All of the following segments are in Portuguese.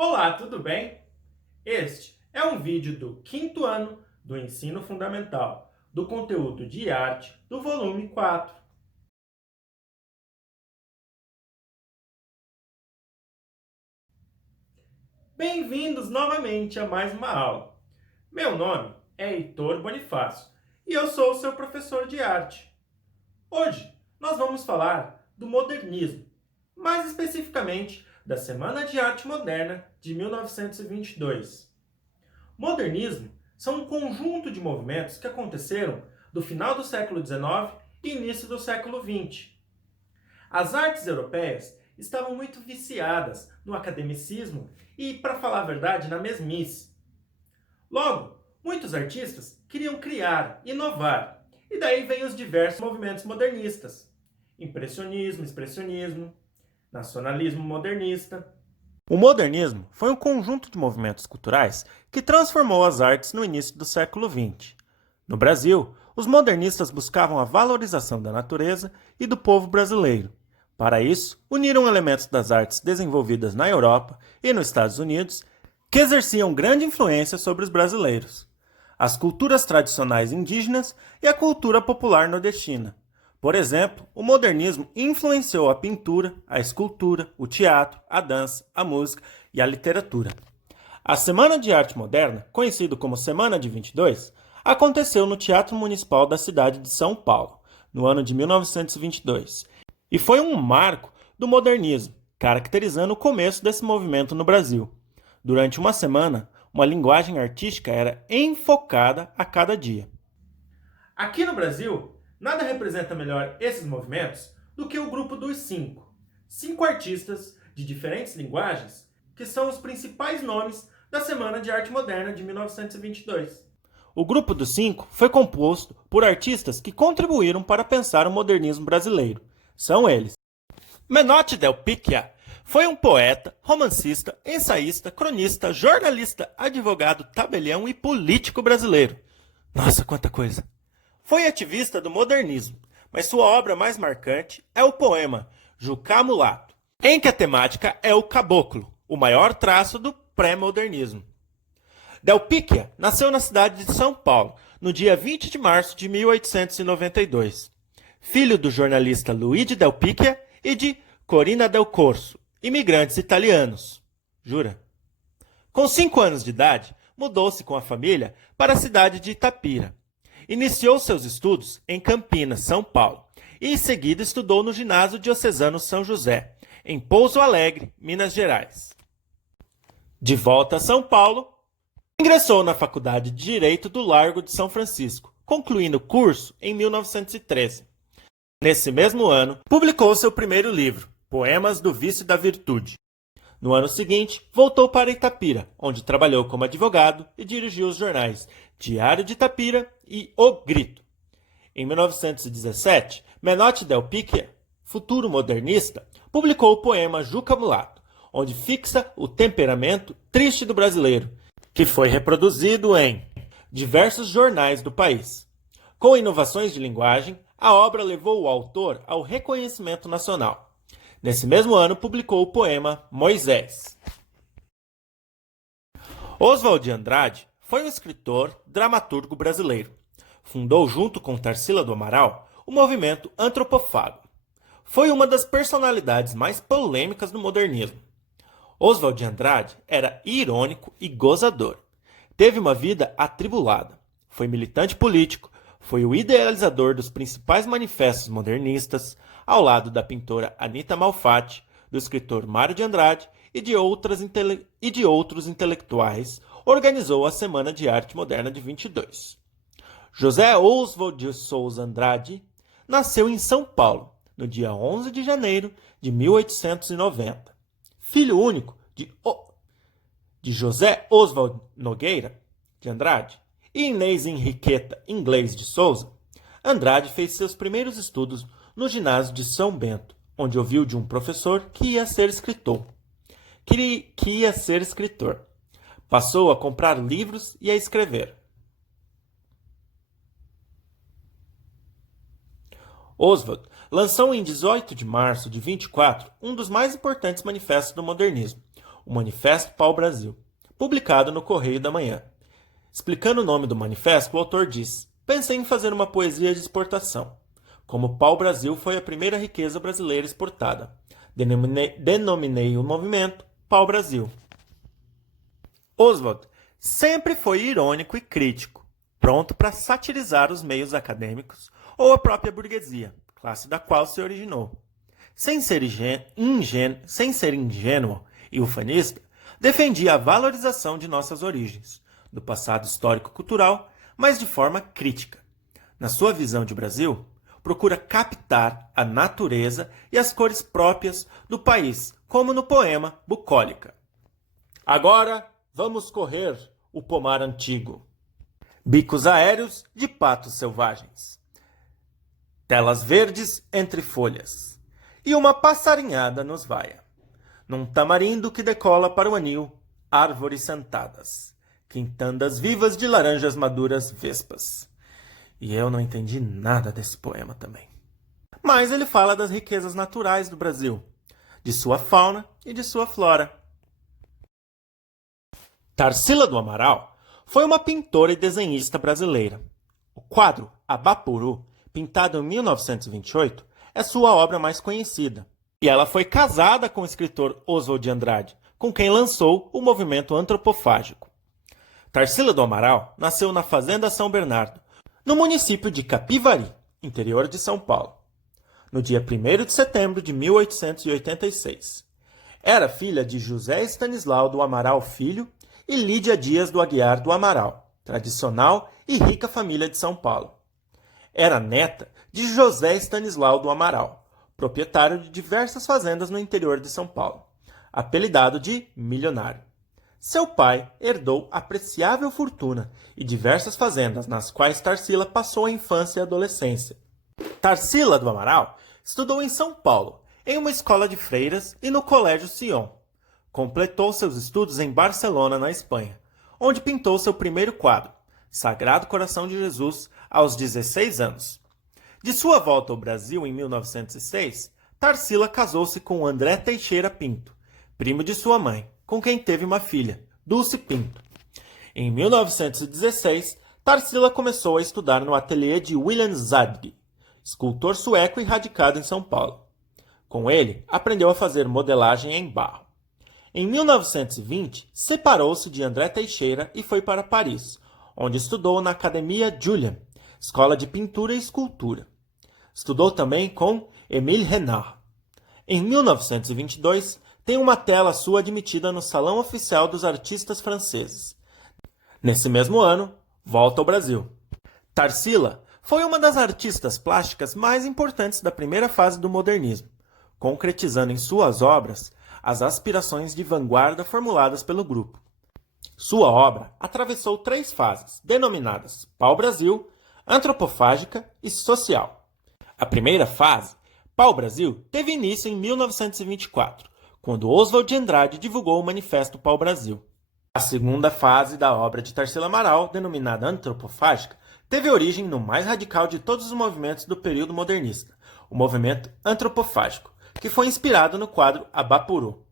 Olá, tudo bem? Este é um vídeo do quinto ano do Ensino Fundamental, do conteúdo de arte do volume 4. Bem-vindos novamente a mais uma aula. Meu nome é Heitor Bonifácio e eu sou o seu professor de arte. Hoje nós vamos falar do modernismo, mais especificamente da Semana de Arte Moderna de 1922. Modernismo são um conjunto de movimentos que aconteceram do final do século XIX e início do século XX. As artes europeias estavam muito viciadas no academicismo e, para falar a verdade, na mesmice. Logo, muitos artistas queriam criar, inovar, e daí vêm os diversos movimentos modernistas: impressionismo, expressionismo, nacionalismo modernista. O modernismo foi um conjunto de movimentos culturais que transformou as artes no início do século XX. No Brasil, os modernistas buscavam a valorização da natureza e do povo brasileiro. Para isso, uniram elementos das artes desenvolvidas na Europa e nos Estados Unidos, que exerciam grande influência sobre os brasileiros: as culturas tradicionais indígenas e a cultura popular nordestina. Por exemplo, o modernismo influenciou a pintura, a escultura, o teatro, a dança, a música e a literatura. A Semana de Arte Moderna, conhecida como Semana de 22, aconteceu no Teatro Municipal da cidade de São Paulo, no ano de 1922, e foi um marco do modernismo, caracterizando o começo desse movimento no Brasil. Durante uma semana, uma linguagem artística era enfocada a cada dia. Aqui no Brasil, nada representa melhor esses movimentos do que o grupo dos cinco. Cinco artistas de diferentes linguagens que são os principais nomes da Semana de Arte Moderna de 1922. O grupo dos cinco foi composto por artistas que contribuíram para pensar o modernismo brasileiro. São eles: Menotti Del Picchia foi um poeta, romancista, ensaísta, cronista, jornalista, advogado, tabelião e político brasileiro. Nossa, quanta coisa! Foi ativista do modernismo, mas sua obra mais marcante é o poema Jucá Mulato, em que a temática é o caboclo, o maior traço do pré-modernismo. Del Picchia nasceu na cidade de São Paulo, no dia 20 de março de 1892. Filho do jornalista Luigi Del Picchia e de Corina Del Corso, imigrantes italianos. Jura? Com 5 anos de idade, mudou-se com a família para a cidade de Itapira. Iniciou seus estudos em Campinas, São Paulo, e em seguida estudou no Ginásio Diocesano São José, em Pouso Alegre, Minas Gerais. De volta a São Paulo, ingressou na Faculdade de Direito do Largo de São Francisco, concluindo o curso em 1913. Nesse mesmo ano, publicou seu primeiro livro, Poemas do Vício e da Virtude. No ano seguinte, voltou para Itapira, onde trabalhou como advogado e dirigiu os jornais Diário de Itapira e O Grito. Em 1917, Menotti Del Picchia, futuro modernista, publicou o poema Juca Mulato, onde fixa o temperamento triste do brasileiro, que foi reproduzido em diversos jornais do país. Com inovações de linguagem, a obra levou o autor ao reconhecimento nacional. Nesse mesmo ano, publicou o poema Moisés. Oswald de Andrade foi um escritor, dramaturgo brasileiro. Fundou, junto com Tarsila do Amaral, o movimento Antropofago. Foi uma das personalidades mais polêmicas do modernismo. Oswald de Andrade era irônico e gozador. Teve uma vida atribulada. Foi militante político, foi o idealizador dos principais manifestos modernistas, ao lado da pintora Anita Malfatti, do escritor Mário de Andrade e de outros intelectuais, organizou a Semana de Arte Moderna de 22. José Oswald de Souza Andrade nasceu em São Paulo, no dia 11 de janeiro de 1890. Filho único de José Oswald Nogueira de Andrade e Inês Henriqueta Inglês de Souza, Andrade fez seus primeiros estudos no ginásio de São Bento, onde ouviu de um professor que ia ser escritor. Passou a comprar livros e a escrever. Oswald lançou em 18 de março de 24 um dos mais importantes manifestos do modernismo, o Manifesto Pau-Brasil, publicado no Correio da Manhã. Explicando o nome do manifesto, o autor diz: pensei em fazer uma poesia de exportação. Como pau-brasil foi a primeira riqueza brasileira exportada, denominei o movimento Pau-Brasil. Oswald sempre foi irônico e crítico, pronto para satirizar os meios acadêmicos ou a própria burguesia, classe da qual se originou. Sem ser ingênuo e ufanista, defendia a valorização de nossas origens, do passado histórico-cultural, mas de forma crítica. Na sua visão de Brasil, procura captar a natureza e as cores próprias do país, como no poema Bucólica. Agora vamos correr o pomar antigo. Bicos aéreos de patos selvagens. Telas verdes entre folhas. E uma passarinhada nos vaia. Num tamarindo que decola para o anil, árvores sentadas. Quintandas vivas de laranjas maduras vespas. E eu não entendi nada desse poema também. Mas ele fala das riquezas naturais do Brasil, de sua fauna e de sua flora. Tarsila do Amaral foi uma pintora e desenhista brasileira. O quadro Abapuru, pintado em 1928, é sua obra mais conhecida. E ela foi casada com o escritor Oswald de Andrade, com quem lançou o movimento antropofágico. Tarsila do Amaral nasceu na Fazenda São Bernardo, no município de Capivari, interior de São Paulo, no dia 1º de setembro de 1886. Era filha de José Stanislau do Amaral Filho e Lídia Dias do Aguiar do Amaral, tradicional e rica família de São Paulo. Era neta de José Stanislau do Amaral, proprietário de diversas fazendas no interior de São Paulo, apelidado de milionário. Seu pai herdou apreciável fortuna e diversas fazendas nas quais Tarsila passou a infância e a adolescência. Tarsila do Amaral estudou em São Paulo, em uma escola de freiras e no Colégio Sion. Completou seus estudos em Barcelona, na Espanha, onde pintou seu primeiro quadro, Sagrado Coração de Jesus, aos 16 anos. De sua volta ao Brasil em 1906, Tarsila casou-se com André Teixeira Pinto, primo de sua mãe, com quem teve uma filha, Dulce Pinto. Em 1916, Tarsila começou a estudar no ateliê de William Zadge, escultor sueco e radicado em São Paulo. Com ele, aprendeu a fazer modelagem em barro. Em 1920, separou-se de André Teixeira e foi para Paris, onde estudou na Academia Julian, escola de pintura e escultura. Estudou também com Émile Renard. Em 1922, tem uma tela sua admitida no Salão Oficial dos Artistas Franceses. Nesse mesmo ano, volta ao Brasil. Tarsila foi uma das artistas plásticas mais importantes da primeira fase do modernismo, concretizando em suas obras as aspirações de vanguarda formuladas pelo grupo. Sua obra atravessou 3 fases, denominadas Pau-Brasil, Antropofágica e Social. A primeira fase, Pau-Brasil, teve início em 1924, quando Oswald de Andrade divulgou o Manifesto Pau-Brasil. A segunda fase da obra de Tarsila Amaral, denominada Antropofágica, teve origem no mais radical de todos os movimentos do período modernista, o movimento antropofágico, que foi inspirado no quadro Abapuru,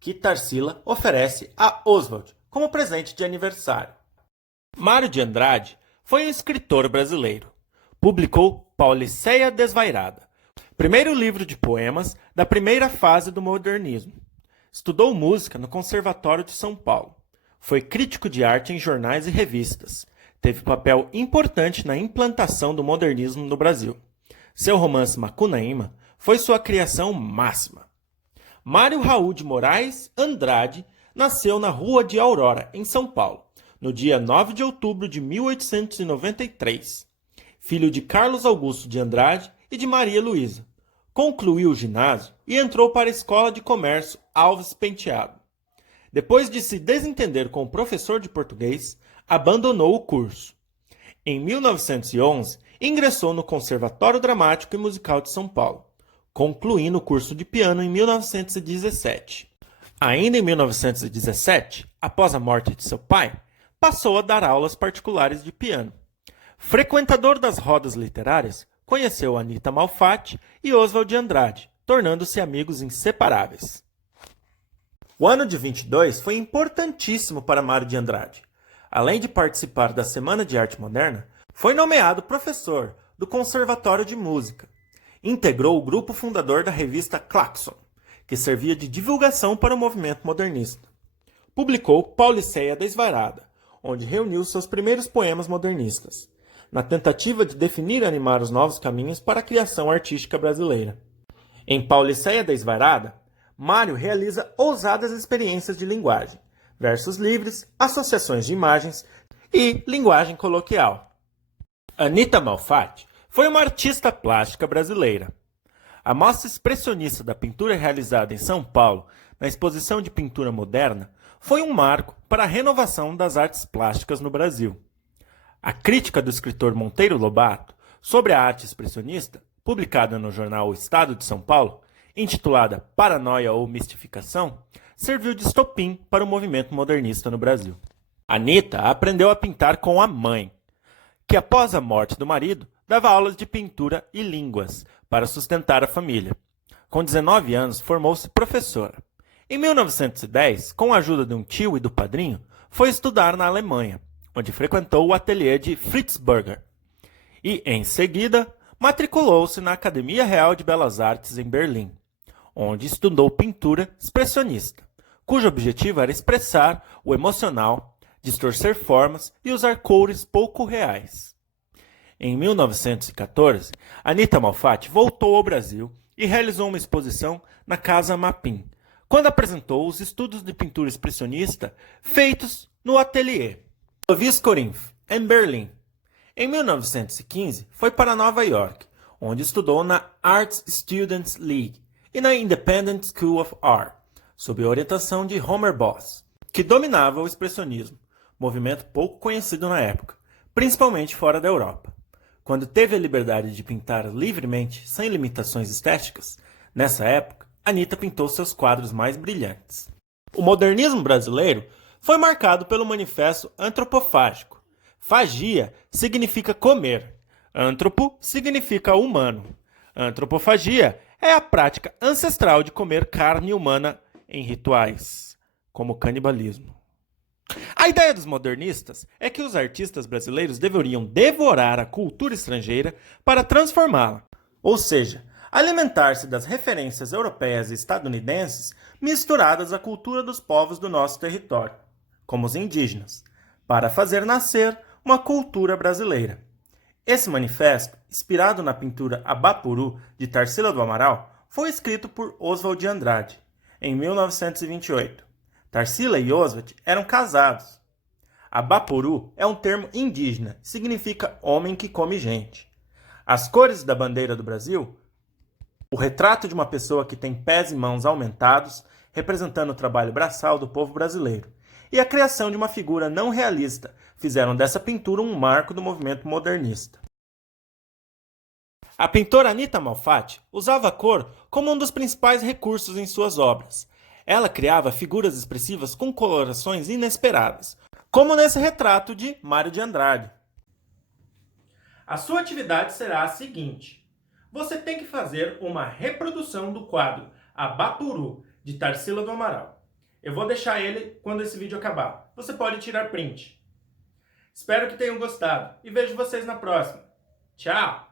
que Tarsila oferece a Oswald como presente de aniversário. Mário de Andrade foi um escritor brasileiro. Publicou Pauliceia Desvairada, primeiro livro de poemas da primeira fase do modernismo. Estudou música no Conservatório de São Paulo. Foi crítico de arte em jornais e revistas. Teve papel importante na implantação do modernismo no Brasil. Seu romance Macunaíma foi sua criação máxima. Mário Raul de Moraes Andrade nasceu na Rua de Aurora, em São Paulo, no dia 9 de outubro de 1893. Filho de Carlos Augusto de Andrade e de Maria Luísa. Concluiu o ginásio e entrou para a Escola de Comércio Alves Penteado. Depois de se desentender com o professor de português, abandonou o curso. Em 1911, ingressou no Conservatório Dramático e Musical de São Paulo, concluindo o curso de piano em 1917. Ainda em 1917, após a morte de seu pai, passou a dar aulas particulares de piano. Frequentador das rodas literárias, conheceu Anita Malfatti e Oswald de Andrade, tornando-se amigos inseparáveis. O ano de 22 foi importantíssimo para Mário de Andrade. Além de participar da Semana de Arte Moderna, foi nomeado professor do Conservatório de Música. Integrou o grupo fundador da revista Claxon, que servia de divulgação para o movimento modernista. Publicou Pauliceia Desvairada, onde reuniu seus primeiros poemas modernistas, na tentativa de definir e animar os novos caminhos para a criação artística brasileira. Em Pauliceia Desvairada, Mário realiza ousadas experiências de linguagem, versos livres, associações de imagens e linguagem coloquial. Anita Malfatti foi uma artista plástica brasileira. A mostra expressionista da pintura realizada em São Paulo, na Exposição de Pintura Moderna, foi um marco para a renovação das artes plásticas no Brasil. A crítica do escritor Monteiro Lobato sobre a arte expressionista, publicada no jornal O Estado de São Paulo, intitulada Paranoia ou Mistificação, serviu de estopim para o movimento modernista no Brasil. Anita aprendeu a pintar com a mãe, que após a morte do marido, dava aulas de pintura e línguas para sustentar a família. Com 19 anos, formou-se professora. Em 1910, com a ajuda de um tio e do padrinho, foi estudar na Alemanha, onde frequentou o ateliê de Fritz Berger. E, em seguida, matriculou-se na Academia Real de Belas Artes em Berlim, onde estudou pintura expressionista, cujo objetivo era expressar o emocional, distorcer formas e usar cores pouco reais. Em 1914, Anita Malfatti voltou ao Brasil e realizou uma exposição na Casa Mapim, quando apresentou os estudos de pintura expressionista feitos no ateliê Clovis Corinth, em Berlim. Em 1915, foi para Nova York, onde estudou na Art Students League e na Independent School of Art, sob a orientação de Homer Boss, que dominava o expressionismo, movimento pouco conhecido na época, principalmente fora da Europa. Quando teve a liberdade de pintar livremente, sem limitações estéticas, nessa época, Anita pintou seus quadros mais brilhantes. O modernismo brasileiro foi marcado pelo manifesto antropofágico. Fagia significa comer. Antropo significa humano. Antropofagia é a prática ancestral de comer carne humana em rituais, como canibalismo. A ideia dos modernistas é que os artistas brasileiros deveriam devorar a cultura estrangeira para transformá-la, ou seja, alimentar-se das referências europeias e estadunidenses misturadas à cultura dos povos do nosso território, como os indígenas, para fazer nascer uma cultura brasileira. Esse manifesto, inspirado na pintura Abapuru de Tarsila do Amaral, foi escrito por Oswald de Andrade, em 1928. Tarsila e Oswald eram casados. Abapuru é um termo indígena, significa homem que come gente. As cores da bandeira do Brasil, o retrato de uma pessoa que tem pés e mãos aumentados, representando o trabalho braçal do povo brasileiro, e a criação de uma figura não realista, fizeram dessa pintura um marco do movimento modernista. A pintora Anita Malfatti usava a cor como um dos principais recursos em suas obras. Ela criava figuras expressivas com colorações inesperadas, como nesse retrato de Mário de Andrade. A sua atividade será a seguinte: você tem que fazer uma reprodução do quadro Abapuru, de Tarsila do Amaral. Eu vou deixar ele quando esse vídeo acabar. Você pode tirar print. Espero que tenham gostado e vejo vocês na próxima. Tchau!